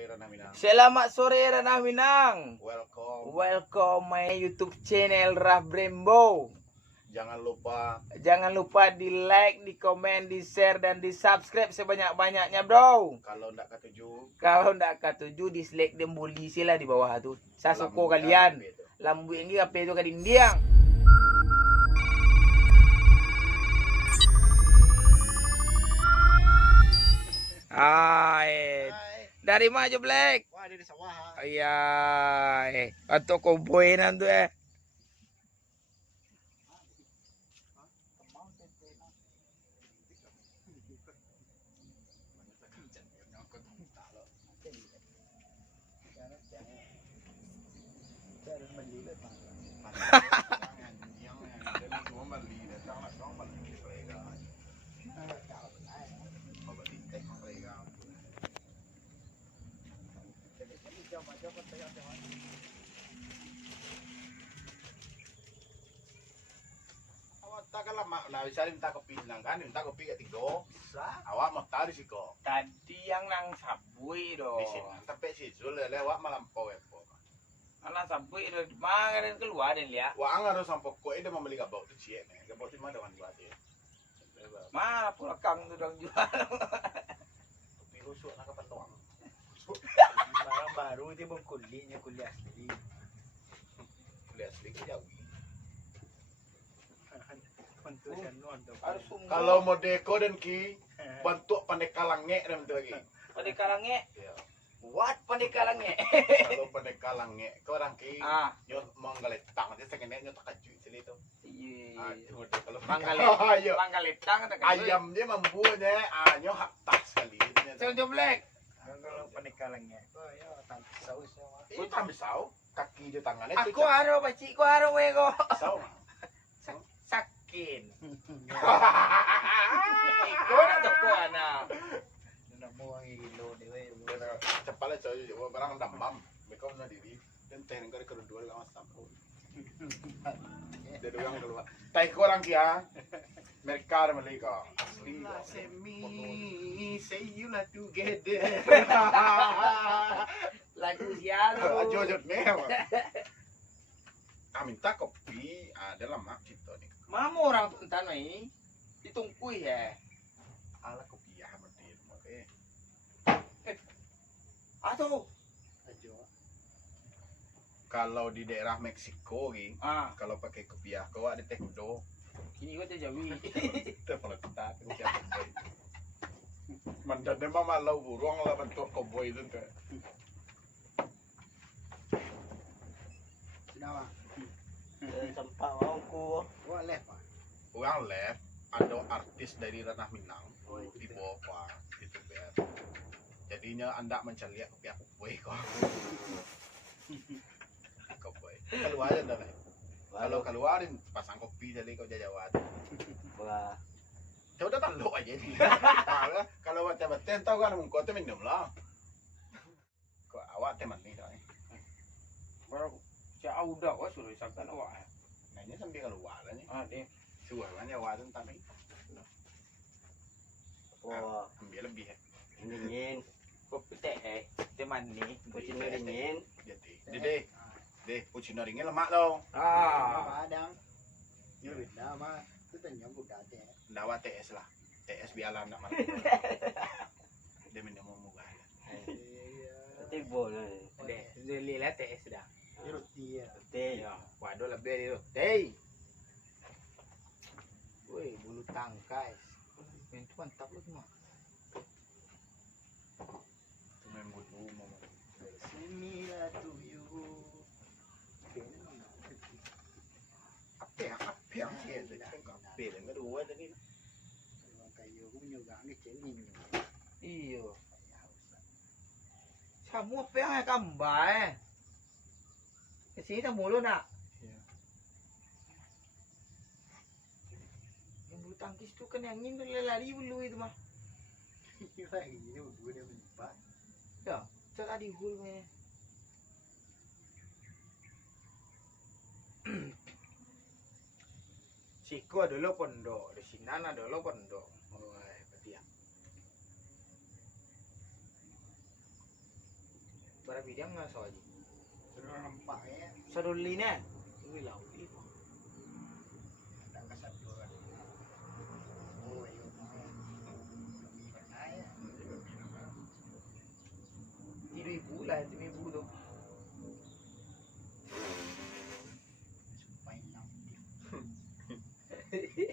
sore Ranah Minang. Selamat sore Ranah Minang. Welcome my YouTube channel Raf Brembo. Jangan lupa di like, di komen, di share dan di subscribe sebanyak-banyaknya bro. Kalau ndak ketujuh dislike dan bully sila di bawah tuh. Saya suka lambu kalian. itu. Lambu ini apa itu kadindiang. Hai. Dari mana Black? Wah, dari sawah. Iya. Atau koboinan tuh Takkan lama, nah bisa minta kopi nang kan, minta kopi ke tiga. Awak mau tahu sih kok. Tadi yang nang sabui do. Di sini, tapi si Zul lewat melampau ya po. Anak sabui do, mana kan keluar dan lihat. Wah, harus sampai kok dia membeli gabau tu cie nih, gabau tu mana dengan buat dia. Mana pula kang tu dong jual. Kopi rusuk nak apa tuang? Barang baru dia kuliah asli. Kuliah asli ke jauh. Kalau mau deko dan ki bentuk pendekar langek dan bentuk lagi. pendekar langek, Ya. buat pendekar langek. Kalau pendekar langek, kau orang ki nyot menggaletang nanti sekene nyot takaju sini tu. Iya. Aduh, kalau Manggaletang, manggaletang ada kan. ayam dia membuatnya nyot haktas sekali. Coba Black. Kalau penikalannya, oh ya tanpa saus ya. Itu tambah saus, kaki di tangannya. Aku haro pacik, ku haro wego. saus. Sakin. Ikaw na to ko ana. Namo ang ilo ni we. Cepatlah coy, barang damam. Mereka na diri. Dan teh negara kedua lang sampo. Dia doang keluar. Tai ko orang kia. Mereka mereka asli. Semi, say you not together. Lagu siapa? Ajo nih. Minta kopi adalah mak cipto nih. Mamo orang tu entan ni. Ditungkui ya. Ala kopi ya mesti. Oke. Atau Ajo. Kalau di daerah Meksiko gitu, kalau pakai kopiah kau ada teh kudo. kini kau terjawi. Itu kalau kita kopiah koboi. Mandan memang malau burung lah bentuk koboi itu tuh. Sudah. Sampai aku. Wah lepa. Orang lab ada artis dari Ranah Minang di bawah itu biar. Jadinya anda mencari kopiah koboi kok. Koboi. Keluar aja dah. Kalau keluarin pasang kopi jadi kau jawab. Wah. Coba tak lo aja nih. Kalau betul-betul tahu kan mungkin tu minum lah. Kau awak teman ni kan. Baru saya udah wah suruh sampai awak. Nah ini sambil keluar lah ni. Ni. Suruh kan jawab tu tapi. Wah, Ambil lebih. dingin. Kopi teh teman ni. Kucing dingin. Jadi, deh, kucing ringin lemak tau. Padang. Nyurit dah mah. Itu tanyang budak teh. Dawa TS lah. TS bialan nak marah. Dia minum murah. Tapi boleh. Deh, beli lah teh sudah. Roti ya. Teh. Ya, waduh lebih itu. Teh. Woi, bulu tangkai. Itu mantap lu semua. Main bodoh mau. Similar to you. Apa yang sih itu? Apa yang kedua tadi? Kayu punya gang ni celing. Iya. Kamu apa yang kambai? Kesini tak mulu nak. Yang bulu tangkis tu kan yang ini lari bulu itu mah. Lagi ni dua dia menyepat. Ya, cakap di hul meh. Siko dulu pondok, di Sinana dulu pondok. Oh, berarti ya. Tapi dia nggak soal aja. Sudah nampak ya. Sadoli nih. Wih lauli. Tak kesatuan. Oh, iya. Pernah ya. Tidur ibu lah, tidur ibu tuh. Supaya nanti.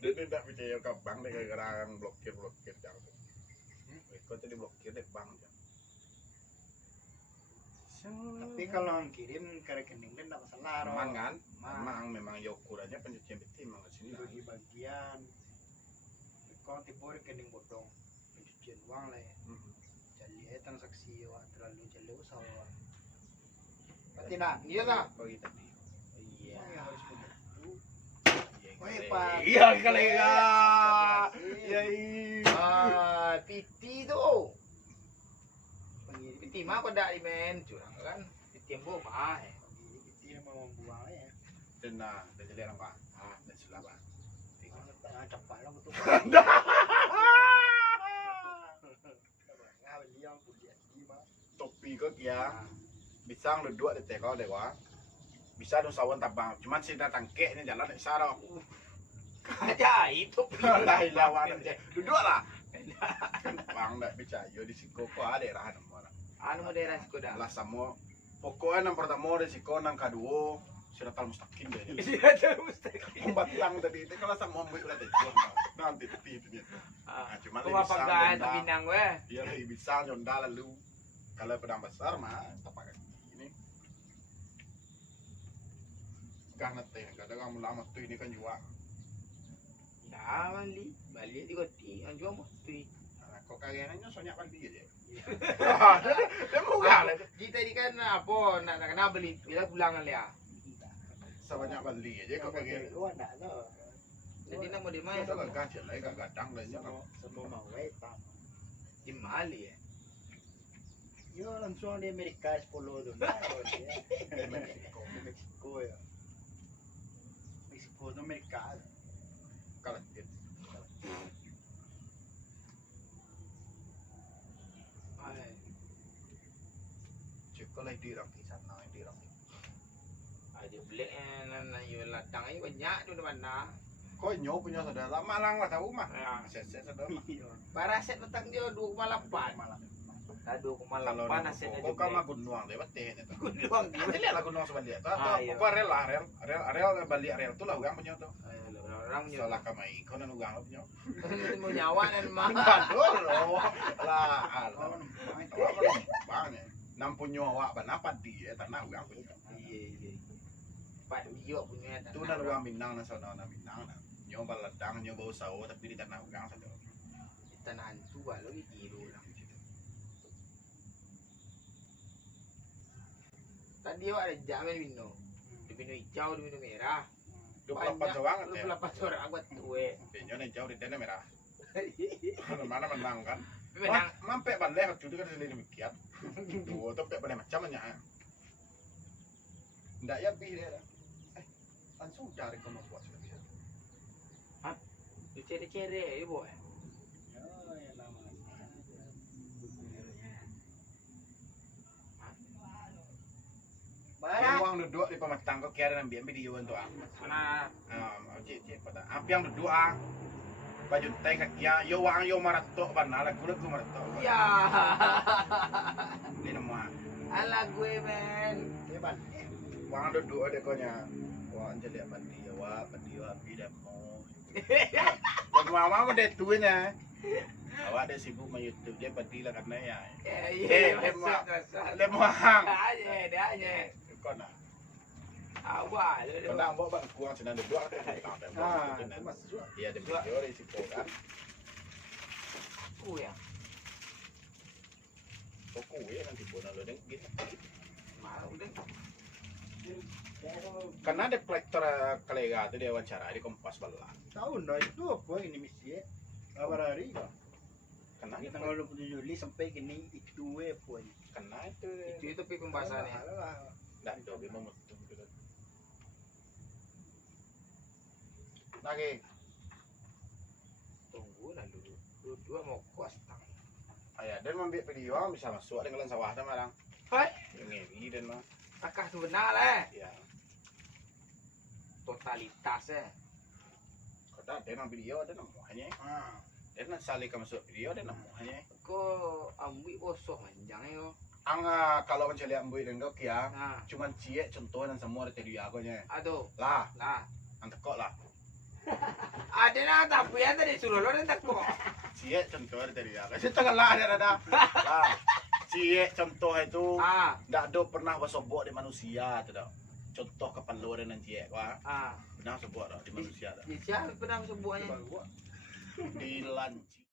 Dia tidak percaya ke bank deh gara-gara blokir jang. Kau jadi blokir deh bank jang. Tapi kalau yang kirim ke rekening kan tidak masalah. Aman kan? Aman. Memang ya ukurannya pencucian betul memang sini. Dibagi bagian. Kalau tipe rekening bodong, pencucian uang lah ya. Jadi transaksi wah terlalu jauh usaha. Berarti nak, iya tak? Bagi tadi. Iya. Yang harus begitu. Iya, Pak. iya kali ya. Iya. Ah, piti tuh. Pengirim Piti mah kau dak men curang kan. Piti yang mah. pengirim itu yang mau membuang ya. Dan dan jadi orang pak. Dan selama. Tengah cepat lah betul. Ngawal yang pujian di mah. Topi kau ya. Bisa ngedua deh kau deh wah. Bisa dong sawan tabang. Cuman sih datang ke ini jalan deh sarau. Aja itu. Lah lawan aja. Duduk lah. Bang dak bisa yo di siko ko ada rahan orang. Anu daerah Skoda. Lah samo pokoknya nang pertama di siko nang kedua siratal mustaqim deh. Iya terus. Pembatang tadi itu kalau sama ambil udah tejon. Nanti tepi itu dia. Nah, cuma Kau apa gak itu bintang gue? Dia lebih bisa nyonda lalu kalau pedang besar mah tapak ini. Karena teh kadang kamu lama tuh ini kan juga. Ya balik di koti, anjung mesti. Nah, kok kayaknya soalnya kan dia aja. Dia mau gak? Kita ini kan apa, nak kena beli, kita pulang kali ya. Sebanyak beli aja kok kayak Oh, enggak tahu. Jadi nak mau di itu mana? kan gajah lah, gak gadang lah ya. Semua mau tam. Di Mali ya. Yo langsung di Amerika 10 tuh. Di Meksiko ya. Meksiko tuh Amerika. Kalau dia sekolah di Rocky sana di Rocky. Ada beli nana yo ladang ini banyak tu mana. Kok nyo punya saudara Malang lah tahu mah. Ya. Set saudara. Baraset petang dia 2,8. Malam. Aduh, Kalau 2,8 asetnya kok kan mah gunung deh betul itu. Gunung Nanti lihat lah gunung sebalik. Tuh iya. apa rel lah rel balik rel tuh lah ugang punya tuh. Orang punya Salah kamai kau nan ugang punya. mau nyawa dan mah. Aduh lah Oh, alah. numpang. Bang ya. Nam punya awak apa dia tanah ugang punya. Iya. Pak Dio punya Itu nan ugang Minang nan sana nan Minang nan. Nyo baladang nyo bau sawo tapi di tanah ugang saja. tanah tua lo kilo lah. Tadi ada jamin Bino. Di Bino hijau, di Bino merah. 28 sewangan ya. 28 orang buat tuwe. Dia jauh di tanah merah. Mana menang kan? Menang. Mampe balik waktu itu kan sendiri demikian. Tuh, tapi balik macamnya. Ndak ya pi dia. Langsung cari ke mau buat sudah bisa. Lu cere-cere ibu. Oh, yang lama. Baik. Uang duduk di pematang kok kira ambil video untuk Mana cik pada. Apa yang duduk baju teh kakia yo wang yo maratok bana la kulit ku maratok. ya. Ini nama. Ala gue men. Hebat. Wang duduk ada konya. Wang jadi apa dia wa bida mo. Dan mama mah deh tuanya. Awak ada sibuk main YouTube dia padi lah karena ya. Iya, Ada mohang. Aja, dia aja. Kona. Awal lu. Kona mbok bang kuang senang duduk ada. Ah, itu masuk. Iya ada video di situ kan. Ya. Kok kue nanti pun lo deng gitu. Mau deh. Karena ada kolektor kolega itu dia wawancara di Kompas Bala. Tahun dah itu apa ini misi? Berapa hari kah? Karena Di tanggal 27 Juli sampai gini itu apa ini? karena itu Itu topik pembahasannya. enggak dobi memutung gitu. Lagi Tunggu lah dulu. Dua mau kos tang. ayah dan membuat video bisa masuk dengan sawah sama orang. Hai. Ngeri dan mah. Takah tu benar lah. Ya. Totalitas Kata dia nak video ada namanya. Dia nak salihkan masuk video ada namanya. Kau ambil bosok panjang yo. Kalau macam lihat ambil dan kau kia, Nah, cuman cie contoh dan semua ada tadi aku nya. aduh. Lah, Lah. antek kok lah. Ada nak tapi ada di suruh lo nanti kok. Cie contoh ada tadi aku. Saya tengah lah ada. Lah, cie contoh itu ndak ada pernah bersobok di manusia tu dah. Contoh keperluan dan cie wah. Pernah sobok dah di manusia dah. Siapa pernah sebutnya? Di lanci.